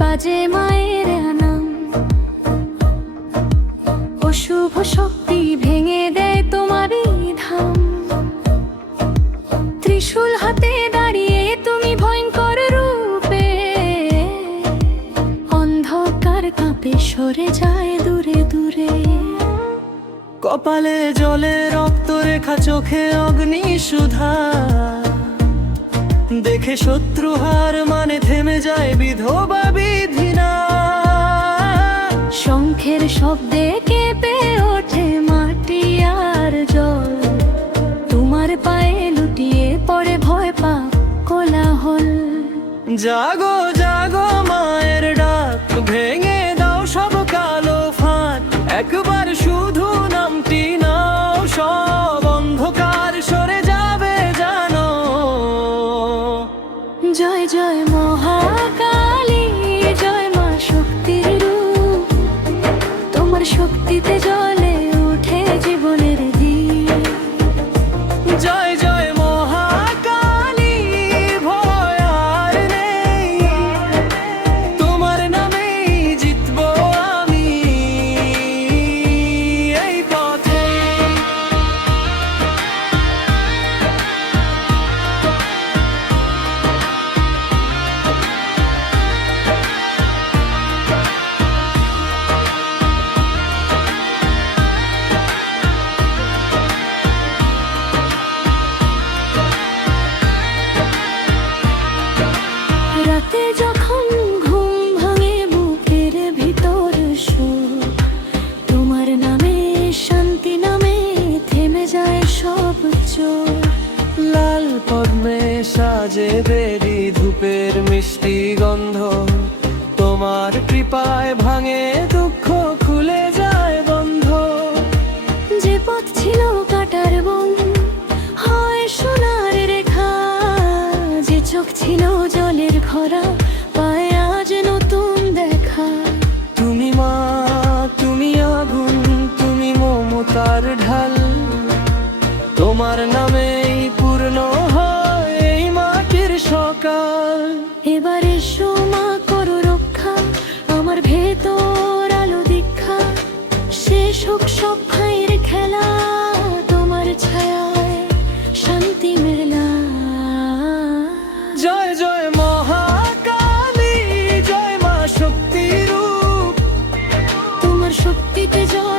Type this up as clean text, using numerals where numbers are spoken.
বাজে মায়ের নাম। অশুভ শক্তি ভেঙে দেয় তোমারই ধাম। ত্রিশূল হাতে দাঁড়িয়ে তুমি ভয়ঙ্কর রূপে, অন্ধকার কাঁপে সরে যায় দূরে দূরে। কপালে জলে রক্ত রেখা, চোখে অগ্নি সুধা, দেখে শত্রু হার মানে থেমে যায় বিধবা বিধিনা। শঙ্খের শব্দে কেঁপে ওঠে মাটি আর জল, তোমার পায়ে লুটিয়ে পড়ে ভয় পাপ কোলাহল। জাগো জাগো মায়ের ডাক, ভেঙে দাও সব কালো ফাঁক, একবার শুধু নামটি নাও, সব অন্ধকার সরে যাবে জানো। জয় জয় মহাকালী, জয় মা শক্তির রূপ, তোমার শক্তিতে জ্বলে ওঠে জীবনের দ্বীপ। জয় জয় মহাকালী, ভয় আর নেই, তোমার নামেই জিতবো আমি এই পথে। রাতে যখন ঘুম ভাঙে বুকের ভিতর সুর, তোমার নামে শান্তি নামে থেমে যায় সব চোর। লাল পদ্মে সাজে বেরি ধূপের মিষ্টি গন্ধ, তোমার কৃপায় ভাঙে দুঃখ খুলে যায় বন্ধ। যে পথ ছিল কাটার বন হয় সোনার রেখা, যে চোখ ছিল জলের খরা পায় আজ নতুন দেখা। তুমি মা, তুমি আগুন, তুমি মমতার ঢাল, তোমার নামেই পূর্ণ হয় এই মাটির সকাল। এবার এসো মা করো রক্ষা, আমার ভেতর আলো দীক্ষা, শেষ হোক সব ভাইয়ের খেলা, তোমার ছায়ায় শান্তি মেলা। জয় জয় মহাকালী, জয় মা শক্তির রূপ, তোমার শক্তিতে জয়